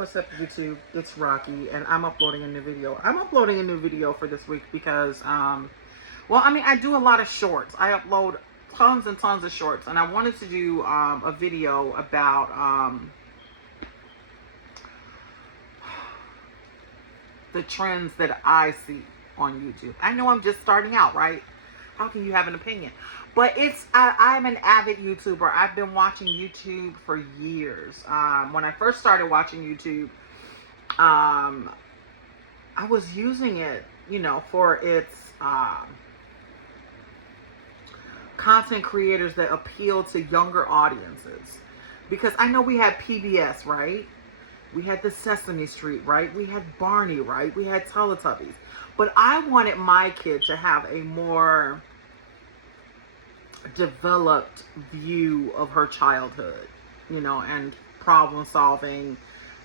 What's up, YouTube? It's Rocky, and I'm uploading a new video. I'm uploading a new video for this week because, well, I mean, I do a lot of shorts. I upload tons and tons of shorts, and I wanted to do a video about the trends that I see on YouTube. I know I'm just starting out, right? How can you have an opinion? But I'm an avid YouTuber. I've been watching YouTube for years. When I first started watching YouTube, I was using it, for its content creators that appeal to younger audiences. Because I know we had PBS, right? We had the Sesame Street, right? We had Barney, right? We had Teletubbies. But I wanted my kid to have a more developed view of her childhood, and problem solving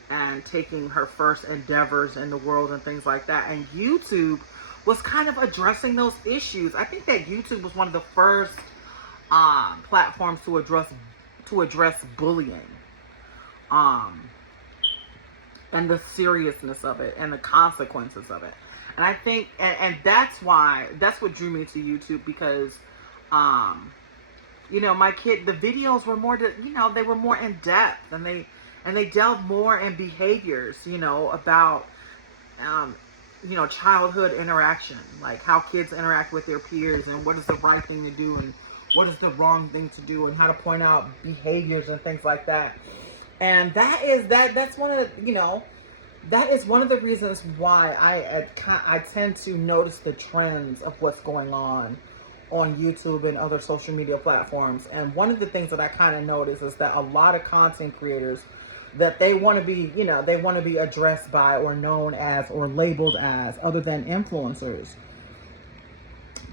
and taking her first endeavors in the world and things like that. And YouTube was kind of addressing those issues. I think that YouTube was one of the first platforms to address bullying, and the seriousness of it and the consequences of it. And I think, and that's what drew me to YouTube, because my kid, the videos were more, they were more in depth, and they delved more in behaviors, about, childhood interaction, like how kids interact with their peers, and what is the right thing to do, and what is the wrong thing to do, and how to point out behaviors and things like that. And that's one of the, that is one of the reasons why I tend to notice the trends of what's going on YouTube and other social media platforms. And one of the things that I kind of notice is that a lot of content creators, that they want to be, they want to be addressed by or known as or labeled as other than influencers.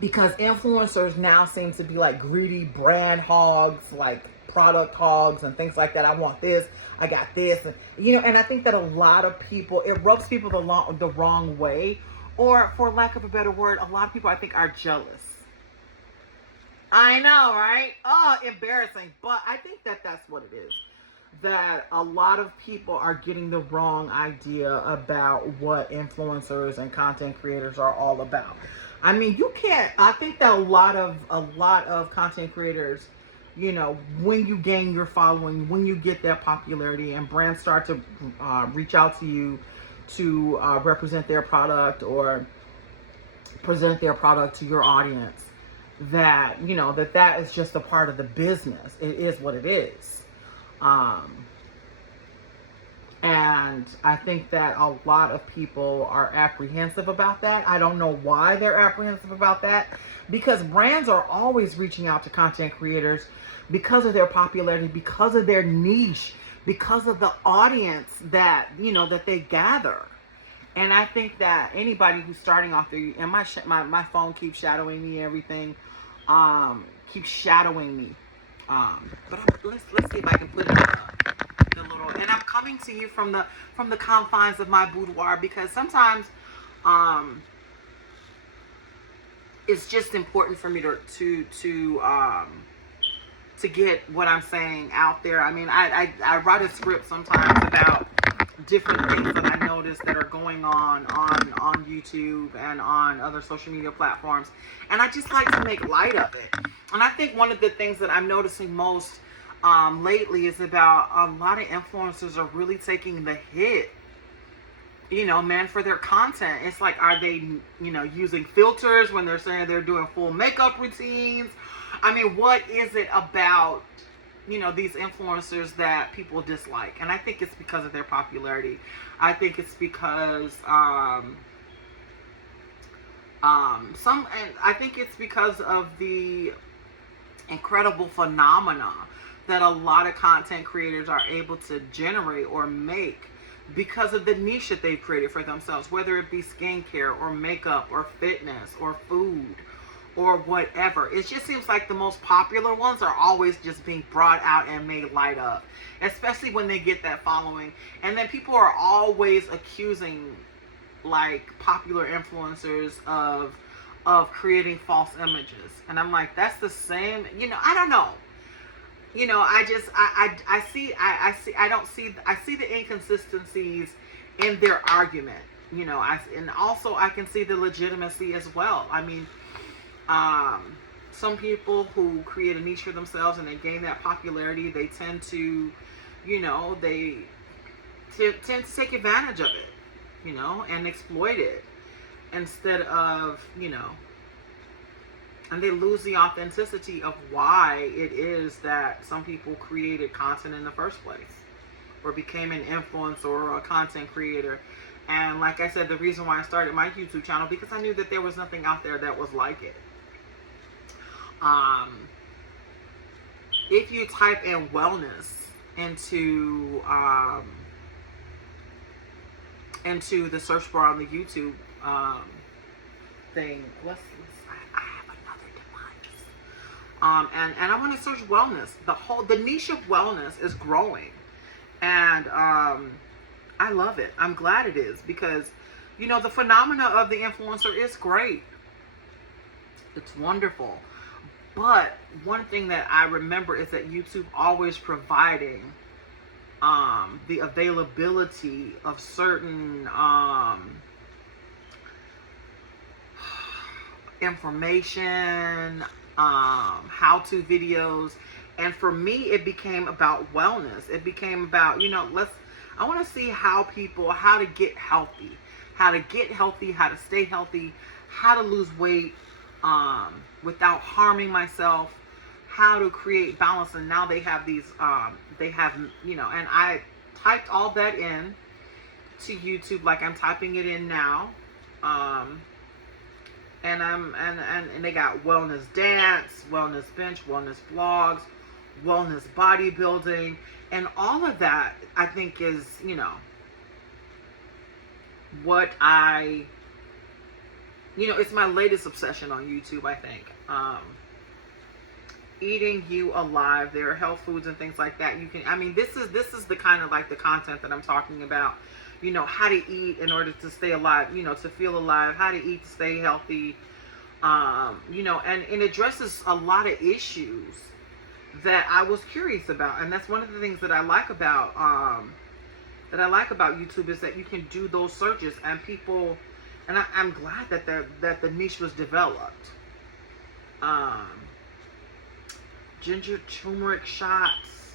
Because influencers now seem to be like greedy brand hogs, like product hogs and things like that. I want this, I got this, and I think that a lot of people, it rubs people the wrong way, or for lack of a better word, a lot of people I think are jealous. I know, right? Oh, embarrassing. But I think that that's what it is. That a lot of people are getting the wrong idea about what influencers and content creators are all about. I mean, I think that a lot of content creators, when you gain your following, when you get that popularity and brands start to reach out to you to represent their product or present their product to your audience, that that is just a part of the business. It is what it is. And I think that a lot of people are apprehensive about that. I don't know why they're apprehensive about that, because brands are always reaching out to content creators because of their popularity, because of their niche, because of the audience that that they gather. And I think that anybody who's starting off there, and my phone keeps shadowing me, everything keeps shadowing me. But let's see if I can put it the little. And I'm coming to you from the confines of my boudoir, because sometimes it's just important for me to get what I'm saying out there. I mean, I write a script sometimes about different things that I notice that are going on YouTube and on other social media platforms, and I just like to make light of it. And I think one of the things that I'm noticing most lately is about a lot of influencers are really taking the hit, man, for their content. It's like, are they using filters when they're saying they're doing full makeup routines? I mean, what is it about these influencers that people dislike? And I think it's because of their popularity. I think it's because and I think it's because of the incredible phenomena that a lot of content creators are able to generate or make because of the niche that they've created for themselves, whether it be skincare or makeup or fitness or food or whatever. It just seems like the most popular ones are always just being brought out and made light of, especially when they get that following. And then people are always accusing like popular influencers of creating false images. And I'm like, that's the same, I don't know. you know, I see the inconsistencies in their argument. You know, and also I can see the legitimacy as well. I mean, um, some people who create a niche for themselves and they gain that popularity, they tend to, you know, tend to take advantage of it, you know, and exploit it instead of, you know, and they lose the authenticity of why it is that some people created content in the first place or became an influencer or a content creator. And like I said, the reason why I started my YouTube channel, because I knew that there was nothing out there that was like it. Um, if you type in wellness into the search bar on the YouTube thing, I have another device. And I want to search wellness. The niche of wellness is growing, and I love it. I'm glad it is, because, you know, the phenomena of the influencer is great. It's wonderful. But one thing that I remember is that YouTube always providing the availability of certain information, how-to videos. And for me, it became about wellness. It became about, you know, I want to see how to get healthy, how to stay healthy, how to lose weight without harming myself, how to create balance. And now they have you know, and I typed all that in to YouTube like I'm typing it in now. And they got wellness dance, wellness bench, wellness blogs, wellness bodybuilding, and all of that I think is, you know, it's my latest obsession on YouTube, I think. Eating you alive. There are health foods and things like that. This is the kind of like the content that I'm talking about. You know, how to eat in order to stay alive, you know, to feel alive, how to eat to stay healthy. You know, and it addresses a lot of issues that I was curious about. And that's one of the things that I like about YouTube, is that you can do those searches and people, and I'm glad that the niche was developed. Ginger turmeric shots,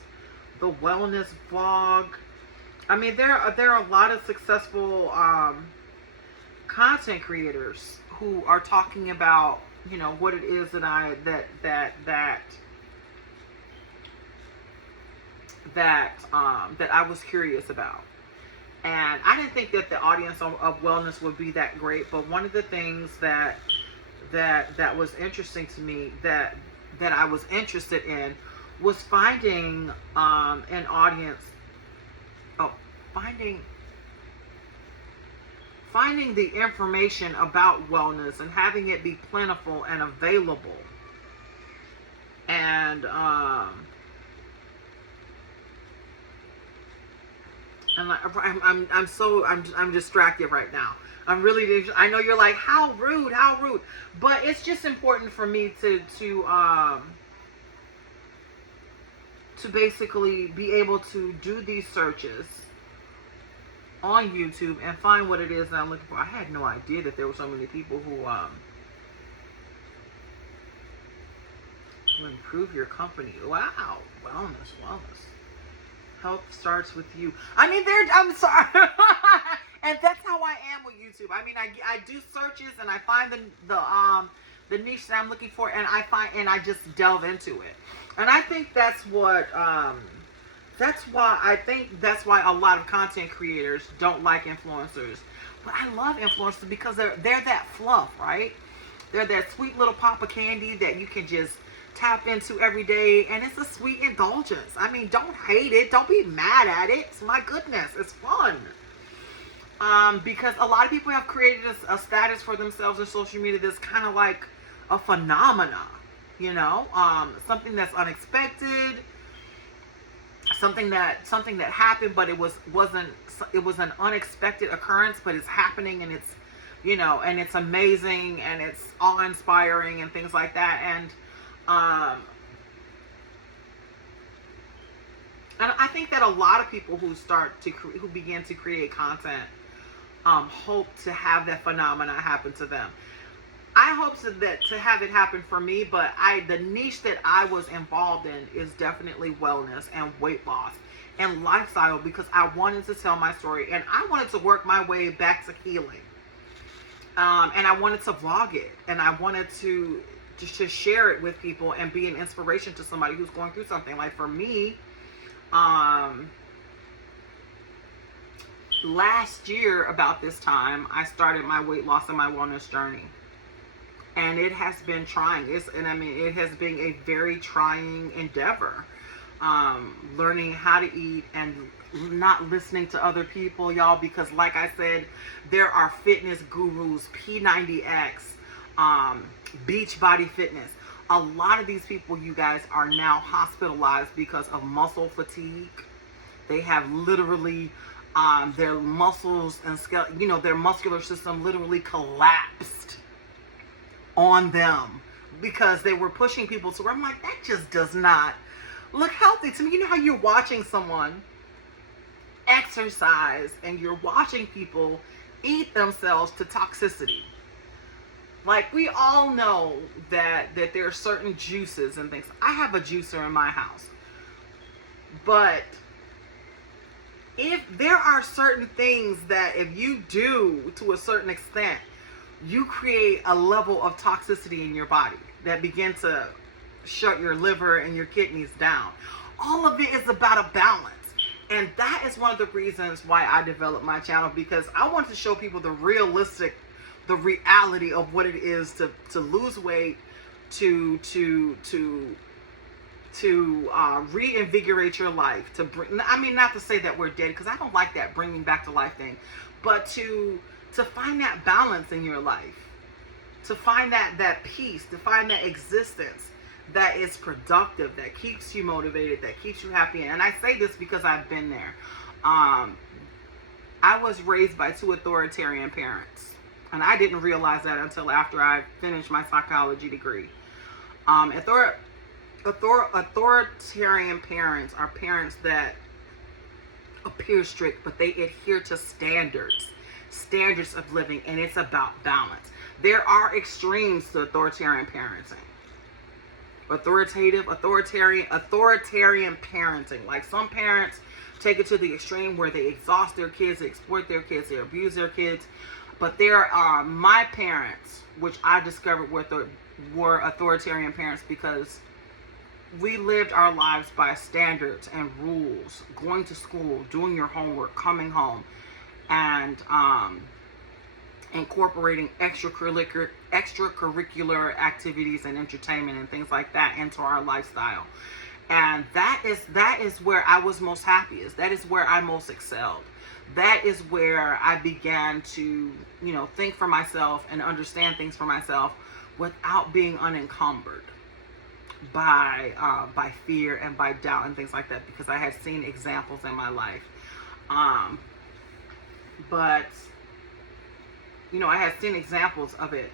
the wellness vlog. I mean, there are a lot of successful content creators who are talking about, you know, what it is that I was curious about. And I didn't think that the audience of wellness would be that great, but one of the things that was interesting to me, that I was interested in, was finding an audience, finding the information about wellness and having it be plentiful and available. And I'm distracted right now. I know you're like, how rude, but it's just important for me to basically be able to do these searches on YouTube and find what it is that I'm looking for. I had no idea that there were so many people who improve your company. Wow, wellness. Health starts with you. I mean, I'm sorry. And that's how I am with YouTube. I mean, I do searches and I find the niche that I'm looking for, and I just delve into it. And I think that's why a lot of content creators don't like influencers. But I love influencers because they're that fluff, right? They're that sweet little pop of candy that you can just tap into every day, and it's a sweet indulgence. I mean, don't hate it. Don't be mad at it. My goodness, it's fun. Because a lot of people have created a status for themselves on social media that's kind of like a phenomena, you know, something that's unexpected, something that happened, but it was an unexpected occurrence, but it's happening, and it's, you know, and it's amazing, and it's awe-inspiring and things like that. And And I think that a lot of people who begin to create content hope to have that phenomena happen to them. I hope to have it happen for me, but the niche that I was involved in is definitely wellness and weight loss and lifestyle, because I wanted to tell my story and I wanted to work my way back to healing. And I wanted to vlog it, and I wanted to just to share it with people and be an inspiration to somebody who's going through something. Like for me, last year about this time, I started my weight loss and my wellness journey, and it has been trying. It has been a very trying endeavor. Learning how to eat and not listening to other people, y'all, because like I said, there are fitness gurus, P90X, Beachbody Fitness. A lot of these people, you guys, are now hospitalized because of muscle fatigue. They have literally their muscles and their muscular system literally collapsed on them because they were pushing people to where I'm like, that just does not look healthy to me. You know how you're watching someone exercise and you're watching people eat themselves to toxicity. Like, we all know that there are certain juices and things. I have a juicer in my house. But if there are certain things that if you do to a certain extent, you create a level of toxicity in your body that begin to shut your liver and your kidneys down. All of it is about a balance. And that is one of the reasons why I developed my channel, because I want to show people the reality of what it is to lose weight, to reinvigorate your life, to bring, I mean, not to say that we're dead, because I don't like that bringing back to life thing, but to find that balance in your life, to find that peace, to find that existence that is productive, that keeps you motivated, that keeps you happy. And I say this because I've been there. I was raised by two authoritarian parents, and I didn't realize that until after I finished my psychology degree. Authoritarian parents are parents that appear strict, but they adhere to standards of living, and it's about balance. There are extremes to authoritarian parenting. Authoritarian parenting. Like, some parents take it to the extreme where they exhaust their kids, they exploit their kids, they abuse their kids. But there are my parents, which I discovered were authoritarian parents, because we lived our lives by standards and rules, going to school, doing your homework, coming home, and incorporating extracurricular activities and entertainment and things like that into our lifestyle. And that is where I was most happiest. That is where I most excelled. That is where I began to, think for myself and understand things for myself without being unencumbered by fear and by doubt and things like that, because I had seen examples in my life. But I had seen examples of it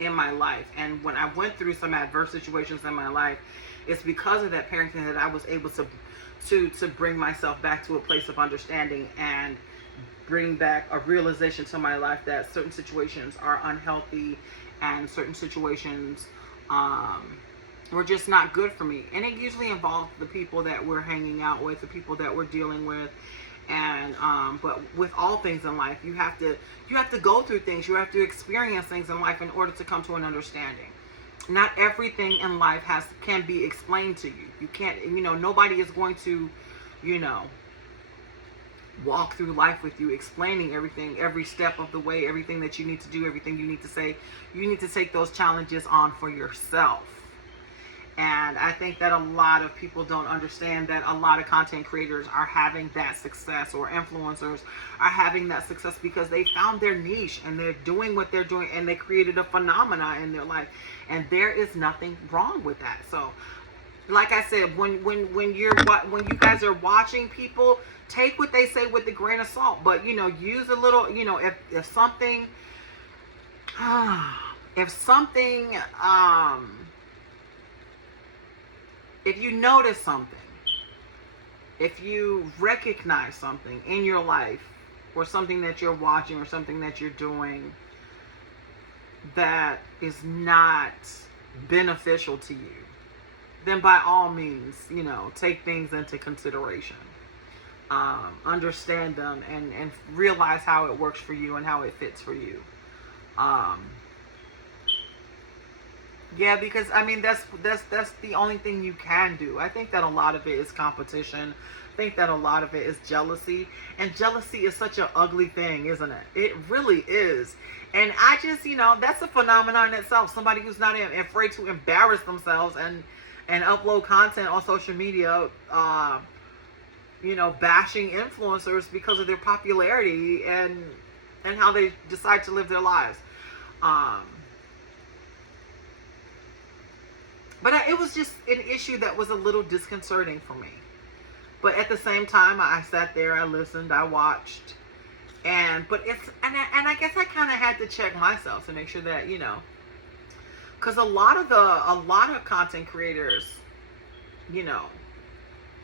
in my life. And when I went through some adverse situations in my life, it's because of that parenting that I was able to bring myself back to a place of understanding and bring back a realization to my life that certain situations are unhealthy and certain situations were just not good for me. And it usually involved the people that we're hanging out with, the people that we're dealing with. And but with all things in life, you have to go through things, you have to experience things in life in order to come to an understanding. Not everything in life can be explained to you. You can't, nobody is going to, walk through life with you explaining everything, every step of the way, everything that you need to do, everything you need to say. You need to take those challenges on for yourself. And I think that a lot of people don't understand that a lot of content creators are having that success, or influencers are having that success, because they found their niche and they're doing what they're doing, and they created a phenomena in their life. And there is nothing wrong with that. So, like I said, when you guys are watching people, take what they say with a grain of salt. But use a little. If something, if you notice something if you recognize something in your life or something that you're watching or something that you're doing that is not beneficial to you, then by all means, take things into consideration. Understand them and realize how it works for you and how it fits for you. Yeah, because I mean that's the only thing you can do. I think that a lot of it is competition. I think that a lot of it is jealousy, and jealousy is such an ugly thing, isn't it? It really is. And I just, that's a phenomenon in itself. Somebody who's not afraid to embarrass themselves and upload content on social media, bashing influencers because of their popularity and how they decide to live their lives. But it was just an issue that was a little disconcerting for me. But at the same time, I sat there, I listened, I watched, and I guess I kind of had to check myself to make sure that because a lot of content creators,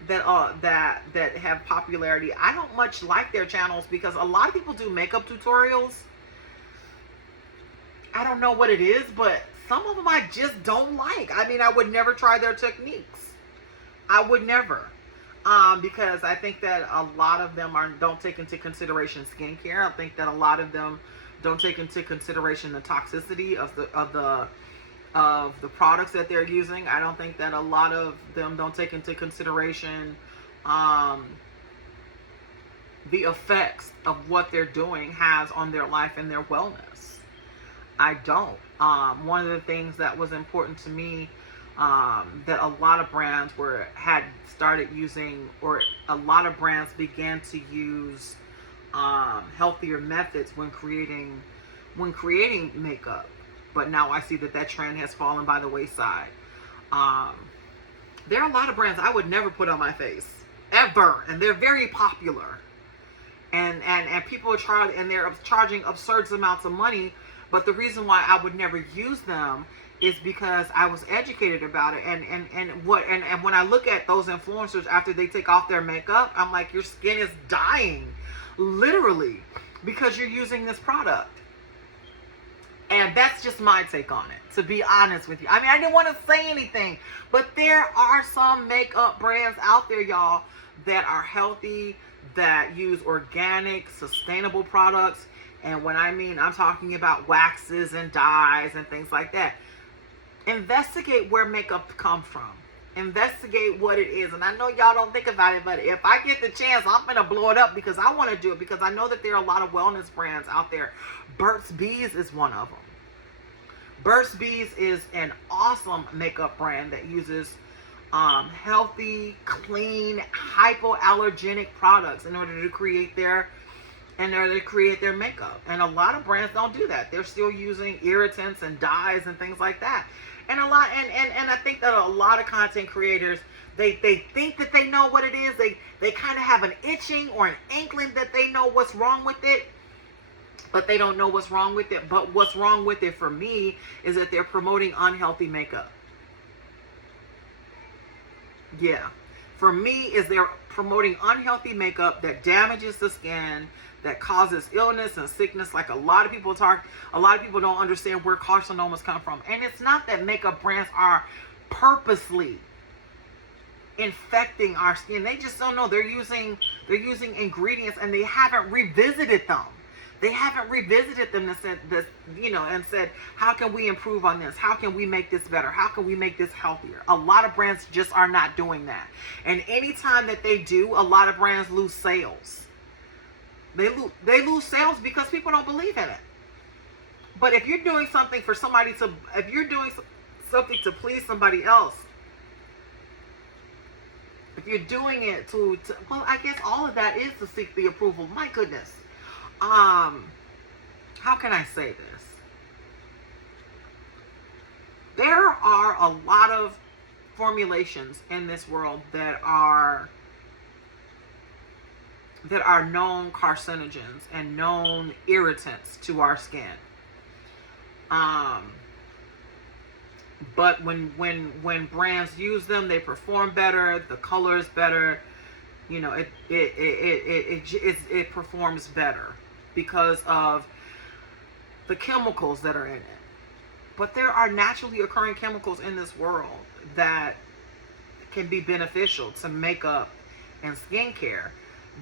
that have popularity, I don't much like their channels because a lot of people do makeup tutorials. I don't know what it is, but some of them I just don't like. I mean, I would never try their techniques. I would never. Because I think that a lot of them don't take into consideration skincare. I think that a lot of them don't take into consideration the toxicity of the products that they're using. I don't think that a lot of them don't take into consideration the effects of what they're doing has on their life and their wellness. I don't. One of the things that was important to me, that a lot of brands had started using, or a lot of brands began to use healthier methods when creating makeup. But now I see that trend has fallen by the wayside. There are a lot of brands I would never put on my face ever, and they're very popular. And people they're charging absurd amounts of money. But the reason why I would never use them is because I was educated about it. And when I look at those influencers after they take off their makeup, I'm like, your skin is dying, literally, because you're using this product. And that's just my take on it, to be honest with you. I mean, I didn't want to say anything, but there are some makeup brands out there, y'all, that are healthy, that use organic, sustainable products. And when I'm talking about waxes and dyes and things like that. Investigate where makeup comes from. Investigate what it is. And I know y'all don't think about it, but if I get the chance, I'm going to blow it up because I want to do it, because I know that there are a lot of wellness brands out there. Burt's Bees is one of them. Burt's Bees is an awesome makeup brand that uses healthy, clean, hypoallergenic products in order to create their makeup. And a lot of brands don't do that. They're still using irritants and dyes and things like that. And I think that a lot of content creators, they think that they know what it is. They kind of have an itching or an inkling that they know what's wrong with it, but they don't know what's wrong with it. But what's wrong with it for me is that they're promoting unhealthy makeup. Yeah. For me, is they're promoting unhealthy makeup that damages the skin, that causes illness and sickness. Like a lot of people don't understand where carcinomas come from. And it's not that makeup brands are purposely infecting our skin. They just don't know. They're using ingredients, and they haven't revisited them. They haven't revisited them and said this, and said, how can we improve on this? How can we make this better? How can we make this healthier? A lot of brands just are not doing that. And anytime that they do, a lot of brands lose sales. They lose sales because people don't believe in it. But if you're doing something for somebody if you're doing something to please somebody else, if you're doing it well, I guess all of that is to seek the approval. My goodness. How can I say this? There are a lot of formulations in this world that are known carcinogens and known irritants to our skin. But when brands use them, they perform better, the color is better, You know, it performs better because of the chemicals that are in it. But there are naturally occurring chemicals in this world that can be beneficial to makeup and skincare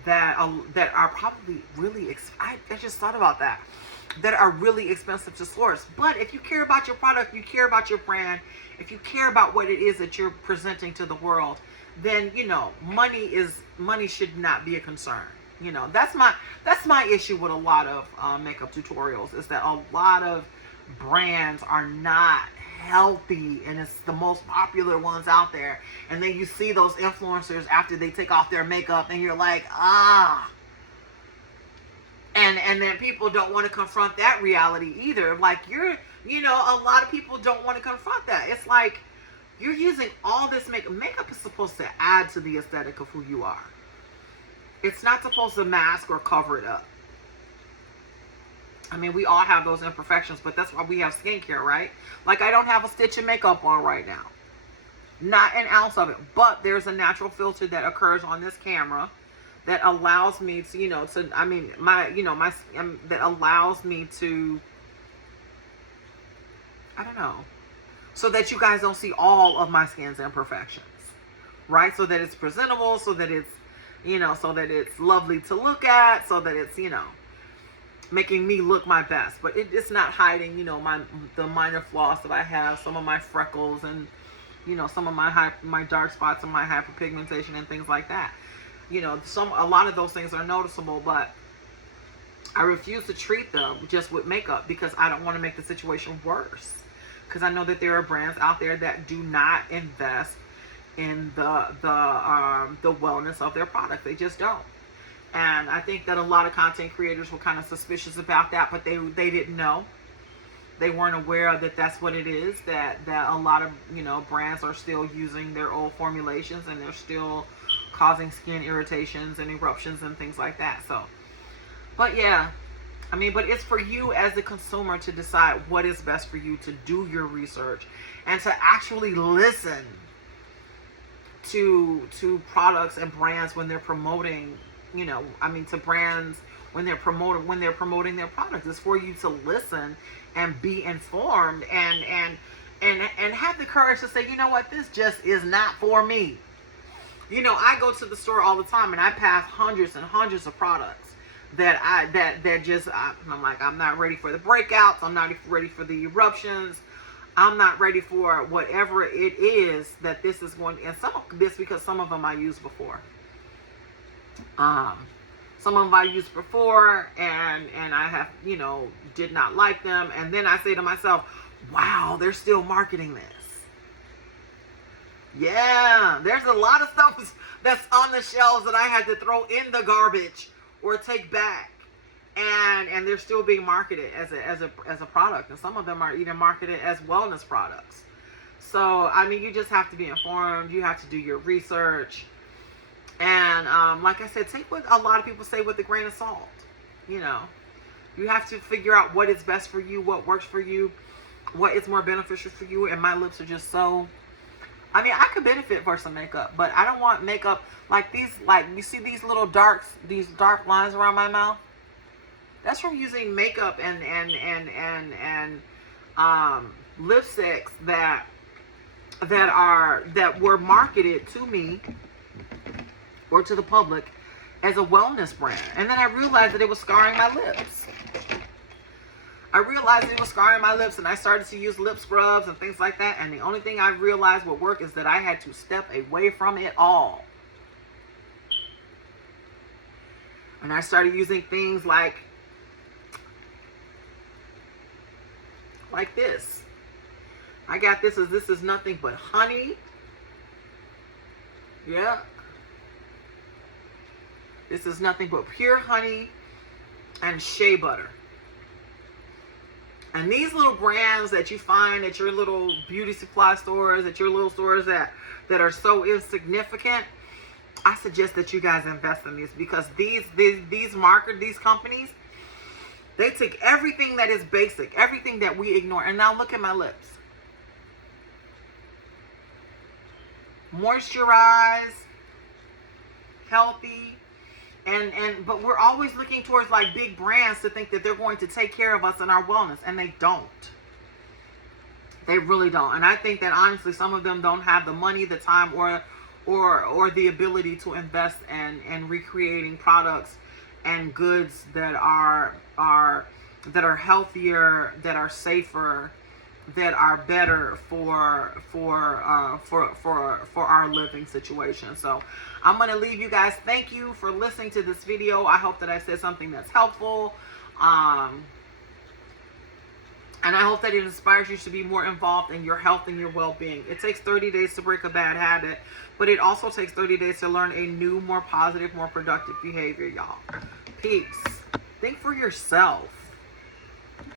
that are probably really I just thought about that, that are really expensive to source. But if you care about your product, you care about your brand, if you care about what it is that you're presenting to the world, then you know money should not be a concern. You know, that's my issue with a lot of makeup tutorials, is that a lot of brands are not healthy, and it's the most popular ones out there. And then you see those influencers after they take off their makeup, and you're like, and then people don't want to confront that reality either. Like, you know, a lot of people don't want to confront that. It's like, you're using all this makeup. Makeup is supposed to add to the aesthetic of who you are. It's not supposed to mask or cover it up. I mean, we all have those imperfections, but that's why we have skincare, right? Like, I don't have a stitch of makeup on right now. Not an ounce of it. But there's a natural filter that occurs on this camera that allows me to, you know, that allows me to, I don't know, so that you guys don't see all of my skin's imperfections, right? So that it's presentable, so that it's, you know, so that it's lovely to look at, so that it's, you know, making me look my best. But it's not hiding, you know, the minor flaws that I have, some of my freckles, and, you know, some of my dark spots and my hyperpigmentation and things like that. You know, a lot of those things are noticeable, but I refuse to treat them just with makeup because I don't want to make the situation worse. Because I know that there are brands out there that do not invest in the wellness of their product. They just don't. And I think that a lot of content creators were kind of suspicious about that, but they didn't know. They weren't aware that that's what it is, that a lot of, you know, brands are still using their old formulations, and they're still causing skin irritations and eruptions and things like that. So, but yeah, I mean, but it's for you as the consumer to decide what is best for you, to do your research and to actually listen to products and brands when they're promoting, you know, I mean, to brands when they're promoting their products. It's for you to listen and be informed and have the courage to say, you know what, this just is not for me. You know, I go to the store all the time and I pass hundreds and hundreds of products that I'm like, I'm not ready for the breakouts. I'm not ready for the eruptions. I'm not ready for whatever it is that this is going. And some of this, because some of them I used before. Some of them I used before, and I have, you know, did not like them. And then I say to myself, wow, they're still marketing this. Yeah, there's a lot of stuff that's on the shelves that I had to throw in the garbage or take back, and they're still being marketed as a product, and some of them are even marketed as wellness products. So I mean, you just have to be informed. You have to do your research, and like I said, take what a lot of people say with a grain of salt. You know, you have to figure out what is best for you, what works for you, what is more beneficial for you. And my lips are just so. I mean, I could benefit for some makeup, but I don't want makeup like these. Like, you see these little dark lines around my mouth? That's from using makeup and lipsticks that were marketed to me or to the public as a wellness brand. And then I realized that it was scarring my lips. And I started to use lip scrubs and things like that. And the only thing I realized would work is that I had to step away from it all. And I started using things like this. I got this is nothing but honey. Yeah. This is nothing but pure honey and shea butter. And these little brands that you find at your little beauty supply stores, at your little stores that are so insignificant, I suggest that you guys invest in these, because these companies, they take everything that is basic, everything that we ignore. And now look at my lips. Moisturize, healthy. But we're always looking towards like big brands to think that they're going to take care of us and our wellness, and they don't. They really don't. And I think that honestly, some of them don't have the money, the time, or the ability to invest in recreating products and goods that are healthier, that are safer, that are better for our living situation. So I'm going to leave you guys. Thank you for listening to this video. I hope that I said something that's helpful. And I hope that it inspires you to be more involved in your health and your well-being. It takes 30 days to break a bad habit, but it also takes 30 days to learn a new, more positive, more productive behavior, y'all. Peace. Think for yourself.